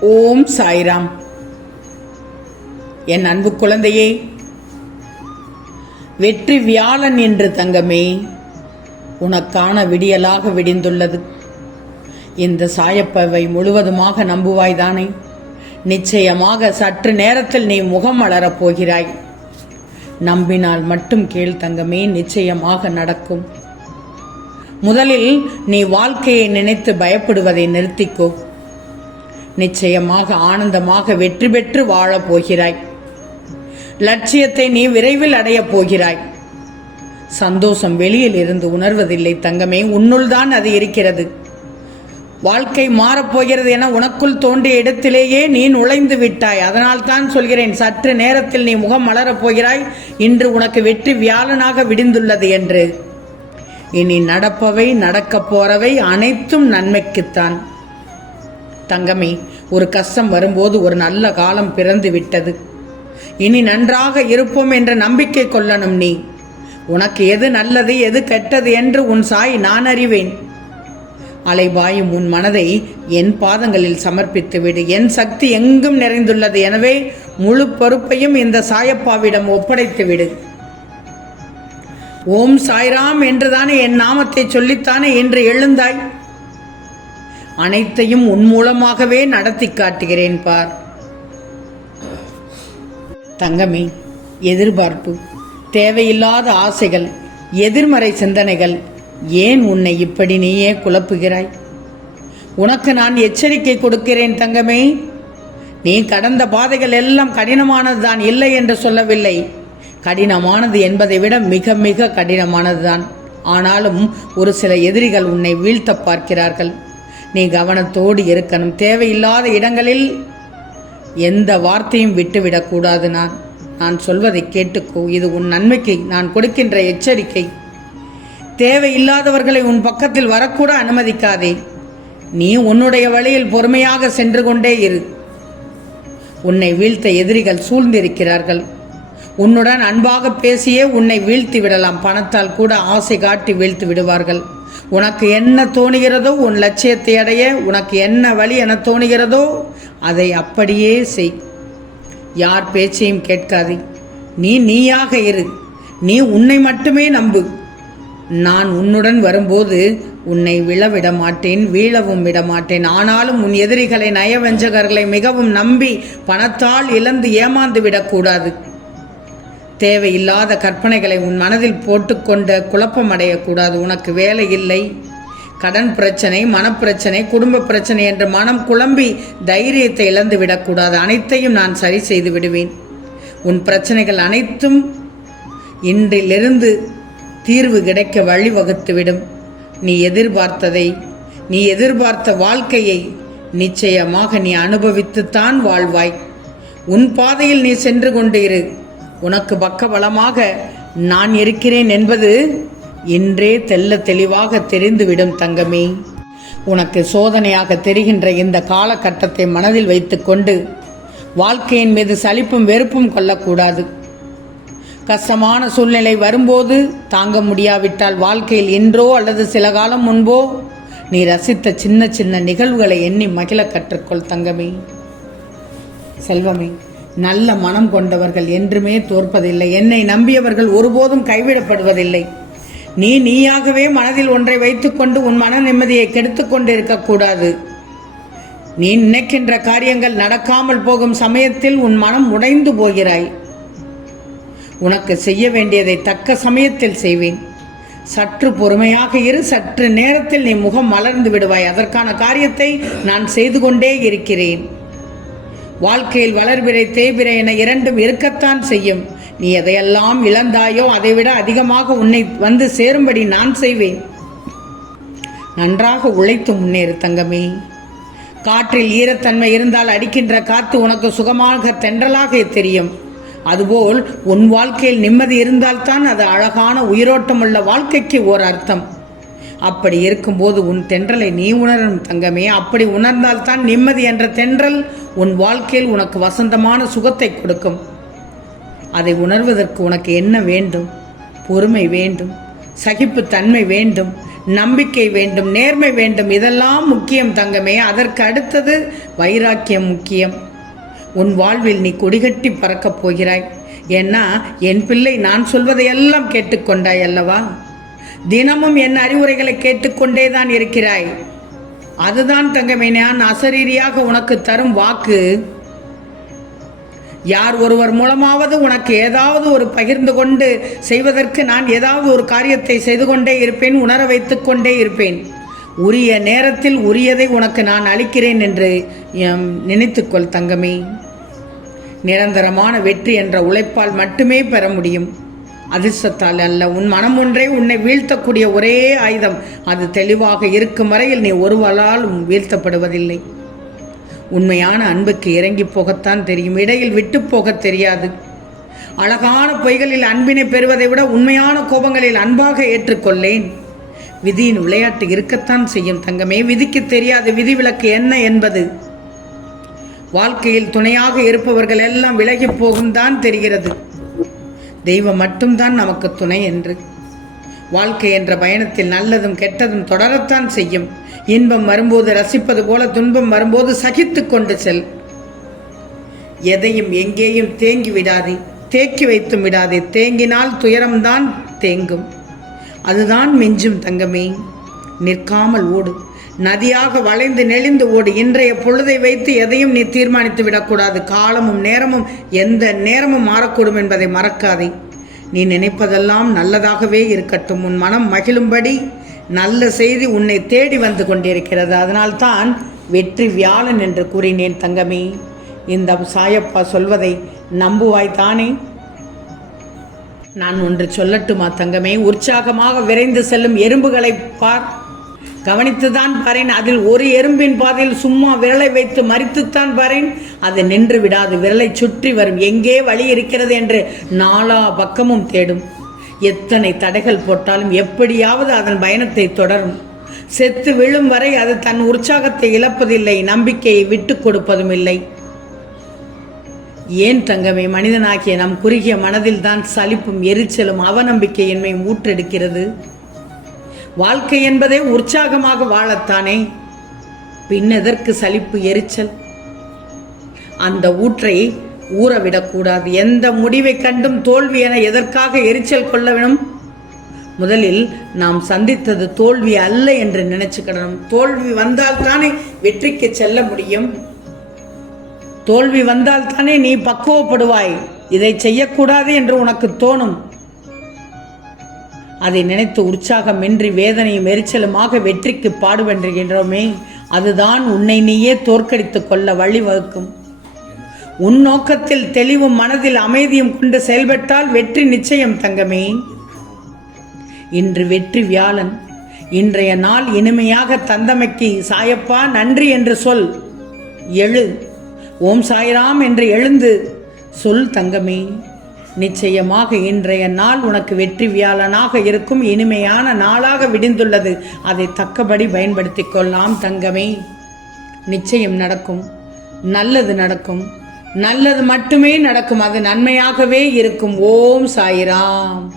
ஓம் சாய்ராம். என் அன்பு குழந்தையே வெற்றி வியாழன் என்று தங்கமே உனக்கான விடியலாக விடிந்துள்ளது. இந்த சாயப்பவை முழுவதுமாக நம்புவாய்தானே? நிச்சயமாக சற்று நேரத்தில் நீ முகம் வளரப் போகிறாய். நம்பினால் மட்டும் கேள் தங்கமே நிச்சயமாக நடக்கும். முதலில் நீ வாழ்க்கையை நினைத்து பயப்படுவதை நிறுத்திக்கோ. நிச்சயமாக ஆனந்தமாக வெற்றி பெற்று வாழப் போகிறாய். லட்சியத்தை நீ விரைவில் அடையப் போகிறாய். சந்தோஷம் வெளியில் இருந்து உணர்வதில்லை தங்கமே உன்னுள் தான் அது இருக்கிறது. வாழ்க்கை மாறப்போகிறது என உனக்குள் தோன்றிய இடத்திலேயே நீ நுழைந்து விட்டாய். அதனால் தான் சொல்கிறேன் சற்று நேரத்தில் நீ முகம் மலரப் போகிறாய். இன்று உனக்கு வெற்றி வியாழனாக விடிந்துள்ளது என்று. இனி நடப்பவை நடக்கப் போறவை அனைத்தும் நன்மைக்குத்தான். தங்கமே ஒரு கஷ்டம் வரும்போது ஒரு நல்ல காலம் பிறந்து விட்டது. இனி நன்றாக இருப்போம் என்ற நம்பிக்கை கொள்ளணும் நீ. உனக்கு எது நல்லது எது கெட்டது என்று உன் சாய் நான் அறிவேன். அலைபாயும் உன் மனதை என் பாதங்களில் சமர்ப்பித்து விடு. என் சக்தி எங்கும் நிறைந்துள்ளது. எனவே முழு பொறுப்பையும் இந்த சாயப்பாவிடம் ஒப்படைத்து விடு. ஓம் சாய்ராம் என்றுதானே என் நாமத்தை சொல்லித்தானே என்று எழுந்தாய்? அனைத்தையும் உன் மூலமாகவே நடத்தி காட்டுகிறேன் பார். தங்கமே எதிர்பார்ப்பு தேவையில்லாத ஆசைகள் எதிர்மறை சிந்தனைகள் ஏன் உன்னை இப்படி நீயே குழப்புகிறாய்? உனக்கு நான் எச்சரிக்கை கொடுக்கிறேன் தங்கமே. நீ கடந்த பாதைகள் எல்லாம் கடினமானதுதான் இல்லை என்று சொல்லவில்லை. கடினமானது என்பதை விட மிக மிக கடினமானதுதான். ஆனாலும் ஒரு சில எதிரிகள் உன்னை வீழ்த்த பார்க்கிறார்கள். நீ கவனத்தோடு இருக்கணும். தேவையில்லாத இடங்களில் எந்த வார்த்தையும் விட்டுவிடக்கூடாது நான். நான் சொல்வதை கேட்டுக்கோ. இது உன் நன்மைக்கு நான் கொடுக்கின்ற எச்சரிக்கை. தேவையில்லாதவர்களை உன் பக்கத்தில் வரக்கூட அனுமதிக்காதே. நீ உன்னுடைய வழியில் பொறுமையாக சென்று கொண்டே இரு. உன்னை வீழ்த்த எதிரிகள் சூழ்ந்திருக்கிறார்கள். உன்னுடன் அன்பாக பேசியே உன்னை வீழ்த்தி விடலாம். பணத்தால் கூட ஆசை காட்டி வீழ்த்து விடுவார்கள். உனக்கு என்ன தோணுகிறதோ உன் லட்சியத்தை அடைய உனக்கு என்ன வழி என தோணுகிறதோ அதை அப்படியே செய். யார் பேச்சையும் கேட்காதே. நீ நீயாக இரு. நீ உன்னை மட்டுமே நம்பு. நான் உன்னுடன் வரும்போது உன்னை விழவிட மாட்டேன் வீழவும் விட மாட்டேன். ஆனாலும் உன் எதிரிகளை நயவஞ்சகர்களை மிகவும் நம்பி பணத்தால் இழந்து ஏமாந்து விடக்கூடாது. தேவையில்லாத கற்பனைகளை உன் மனதில் போட்டுக்கொண்ட குழப்பம் அடையக்கூடாது உனக்கு வேலை இல்லை. கடன் பிரச்சனை மனப்பிரச்சனை குடும்ப பிரச்சனை என்று மனம் குழம்பி தைரியத்தை இழந்து விடக்கூடாது. அனைத்தையும் நான் சரி செய்து விடுவேன். உன் பிரச்சனைகள் அனைத்தும் இன்றிலிருந்து தீர்வு கிடைக்க வழிவகுத்துவிடும் நீ எதிர்பார்த்ததை நீ எதிர்பார்த்த வாழ்க்கையை நிச்சயமாக நீ அனுபவித்துத்தான் வாழ்வாய். உன் பாதையில் நீ சென்று கொண்டு இரு உனக்கு பக்கபலமாக நான் இருக்கிறேன் என்பது இன்றே தெல்ல தெளிவாக தெரிந்துவிடும் தங்கமே. உனக்கு சோதனையாக தெரிகின்ற இந்த காலகட்டத்தை மனதில் வைத்துக்கொண்டு வாழ்க்கையின் மீது சலிப்பும் வெறுப்பும் கொள்ளக்கூடாது. கஷ்டமான சூழ்நிலை வரும்போது தாங்க முடியாவிட்டால் வாழ்க்கையில் இன்றோ அல்லது சில காலம் முன்போ நீ ரசித்த சின்ன சின்ன நிகழ்வுகளை எண்ணி மகிழ கற்றுக்கொள் தங்கமே. செல்வமே. நல்ல மனம் கொண்டவர்கள் என்றுமே தோற்பதில்லை. என்னை நம்பியவர்கள் ஒருபோதும் கைவிடப்படுவதில்லை. நீ நீயாகவே மனதில் ஒன்றை வைத்துக்கொண்டு உன் மன நிம்மதியை கெடுத்துக் கொண்டு இருக்கக்கூடாது நீ நினைக்கின்ற காரியங்கள் நடக்காமல் போகும் சமயத்தில் உன் மனம் உடைந்து போகிறாய். உனக்கு செய்ய வேண்டியதை தக்க சமயத்தில் செய்வேன். சற்று பொறுமையாக இரு சற்று நேரத்தில் நீ முகம் மலர்ந்து விடுவாய். அதற்கான காரியத்தை நான் செய்து கொண்டே இருக்கிறேன். வாழ்க்கையில் வளர்பிறை தேய்பிறை என இரண்டும் இருக்கத்தான் செய்யும். நீ எதையெல்லாம் இழந்தாயோ அதைவிட அதிகமாக உன்னை வந்து சேரும்படி நான் செய்வேன். நன்றாக உழைத்து முன்னேறு தங்கமே. காற்றில் ஈரத்தன்மை இருந்தால் அடிக்கின்ற காத்து உனக்கு சுகமாக தென்றலாக தெரியும். அதுபோல் உன் வாழ்க்கையில் நிம்மதி இருந்தால்தான் அது அழகான உயிரோட்டமுள்ள வாழ்க்கைக்கு ஓர் அர்த்தம். அப்படி இருக்கும்போது உன் தென்றலை நீ உணரும் தங்கமே. அப்படி உணர்ந்தால்தான் நிம்மதி என்ற தென்றல் உன் வாழ்க்கையில் உனக்கு வசந்தமான சுகத்தை கொடுக்கும். அதை உணர்வதற்கு உனக்கு என்ன வேண்டும்? பொறுமை வேண்டும் சகிப்புத்தன்மை வேண்டும் நம்பிக்கை வேண்டும் நேர்மை வேண்டும். இதெல்லாம் முக்கியம் தங்கமே. அதற்கு அடுத்தது வைராக்கியம் முக்கியம். உன் வாழ்வில் நீ கொடிகட்டி பறக்கப் போகிறாய். ஏன்னா என் பிள்ளை நான் சொல்வதையெல்லாம் கேட்டுக்கொண்டாய் அல்லவா? தினமும் என் அறிவுரைகளை கேட்டுக்கொண்டே தான் இருக்கிறாய். அதுதான் தங்கமே நான் அசரீரியாக உனக்கு தரும் வாக்கு. யார் ஒருவர் மூலமாவது உனக்கு ஏதாவது ஒரு பகிர்ந்து கொண்டு செய்வதற்கு நான் ஏதாவது ஒரு காரியத்தை செய்து கொண்டே இருப்பேன் உணர வைத்து கொண்டே இருப்பேன். உரிய நேரத்தில் உரியதை உனக்கு நான் அளிக்கிறேன் என்று நினைத்துக்கொள் தங்கமே. நிரந்தரமான வெற்றி என்ற உழைப்பால் மட்டுமே பெற முடியும். அதிர்ஷ்டத்தால் அல்ல. உன் மனம் ஒன்றே உன்னை வீழ்த்தக்கூடிய ஒரே ஆயுதம். அது தெளிவாக இருக்கும் வரையில் நீ ஒருவரால் வீழ்த்தப்படுவதில்லை. உண்மையான அன்புக்கு இறங்கி போகத்தான் தெரியும். இடையில் விட்டு போக தெரியாது. அழகான பொய்களில் அன்பினை பெறுவதை விட உண்மையான கோபங்களில் அன்பாக ஏற்றுக்கொள்ளேன். விதியின் விளையாட்டு இருக்கத்தான் செய்யும் தங்கமே. விதிக்கு தெரியாத விதிவிலக்கு என்ன என்பது? வாழ்க்கையில் துணையாக இருப்பவர்கள் எல்லாம் விலகி போகும் தான் தெரிகிறது. தெய்வம் மட்டும்தான் நமக்கு துணை என்று. வாழ்க்கை என்ற பயணத்தில் நல்லதும் கெட்டதும் தொடரத்தான் செய்யும். இன்பம் வரும்போது ரசிப்பது போல துன்பம் வரும்போது சகித்து கொண்டு செல். எதையும் எங்கேயும் தேங்கி விடாதே தேக்கி வைத்தும் விடாதே தேங்கினால் துயரம்தான் தேங்கும். அதுதான் மிஞ்சும் தங்கமே நிற்காமல் ஓடு. நதியாக வளைந்து நெளிந்து ஓடு. இன்றைய பொழுதை வைத்து எதையும் நீ தீர்மானித்து விடக்கூடாது. காலமும் நேரமும் எந்த நேரமும் மாறக்கூடும் என்பதை மறக்காதே. நீ நினைப்பதெல்லாம் நல்லதாகவே இருக்கட்டும். உன் மனம் மகிழும்படி நல்ல செய்தி உன்னை தேடி வந்து கொண்டிருக்கிறது. அதனால்தான் வெற்றி வியாழன் என்று கூறினேன் தங்கமே. இந்த சாயப்பா சொல்வதை நம்புவாய் தானே நான் ஒன்று சொல்லட்டுமா தங்கமே? உற்சாகமாக விரைந்து செல்லும் எறும்புகளை பார். கவனித்துதான் பாரேன். அதில் ஒரு எறும்பின் பாதையில் சும்மா விரலை வைத்து மறித்துத்தான் பாரேன். அது நின்று விடாது. விரலை சுற்றி வரும். எங்கே வழி இருக்கிறது என்று நாலா பக்கமும் தேடும். எத்தனை தடைகள் போட்டாலும் எப்படியாவது அதன் பயணத்தை தொடரும். செத்து விழும் வரை அது தன் உற்சாகத்தை இழப்பதில்லை. நம்பிக்கையை விட்டுக் கொடுப்பதும் இல்லை ஏன் தங்கமே? மனிதனாகிய நம் குறுகிய மனதில்தான் சலிப்பும் எரிச்சலும் அவநம்பிக்கையின்மையும் ஊற்றெடுக்கிறது. வாழ்க்கை என்பதே உற்சாகமாக வாழத்தானே? பின் எதற்கு சலிப்பு எரிச்சல்? அந்த ஊற்றை ஊறவிடக்கூடாது எந்த முடிவை கண்டும் தோல்வி என எதற்காக எரிச்சல் கொள்ள வேணும்? முதலில் நாம் சந்தித்தது தோல்வி அல்ல என்று நினைச்சுக்கிடணும். தோல்வி வந்தால் தானே வெற்றிக்கு செல்ல முடியும். தோல்வி வந்தால் தானே நீ பக்குவப்படுவாய். இதை செய்யக்கூடாது என்று உனக்கு தோணும். அதை நினைத்து உற்சாகமின்றி வேதனையும் எரிச்சலுமாக வெற்றிக்கு பாடுபென்றுகின்றோமே அதுதான் உன்னை நீயே தோற்கடித்துக் கொள்ள வழிவகுக்கும். உன் நோக்கத்தில் தெளிவும் மனதில் அமைதியும் கொண்டு செயல்பட்டால் வெற்றி நிச்சயம் தங்கமே. இன்று வெற்றி வியாழன். இன்றைய நாள் இனிமையாக தந்தமைக்கு சாயப்பா நன்றி என்று சொல். எழு. ஓம் சாய்ராம் என்று எழுந்து சொல் தங்கமே. நிச்சயமாக இன்றைய நாள் உனக்கு வெற்றி வியாழனாக இருக்கும். இனிமையான நாளாக விடிந்துள்ளது. அதை தக்கபடி பயன்படுத்திக் கொள்ளலாம் தங்கமே. நிச்சயம் நடக்கும். நல்லது நடக்கும். நல்லது மட்டுமே நடக்கும். அது நன்மையாகவே இருக்கும். ஓம் சாய்ராம்.